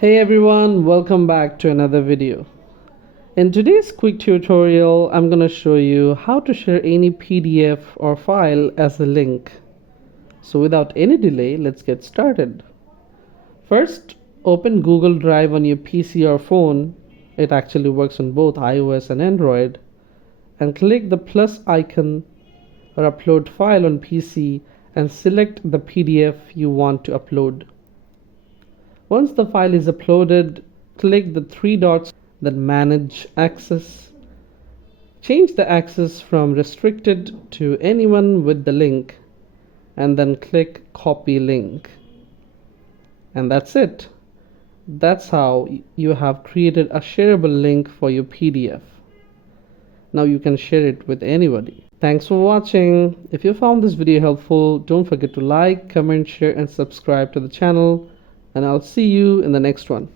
Hey everyone, welcome back to another video. In today's quick tutorial, I'm going to show you how to share any PDF or file as a link. So without any delay, let's get started. First, open Google Drive on your PC or phone. It actually works on both iOS and Android. And click the plus icon or upload file on PC and select the PDF you want to upload. Once the file is uploaded, click the three dots that manage access. Change the access from restricted to anyone with the link, and then click copy link. And that's it. That's how you have created a shareable link for your PDF. Now you can share it with anybody. Thanks for watching. If you found this video helpful, don't forget to like, comment, share, and subscribe to the channel. And I'll see you in the next one.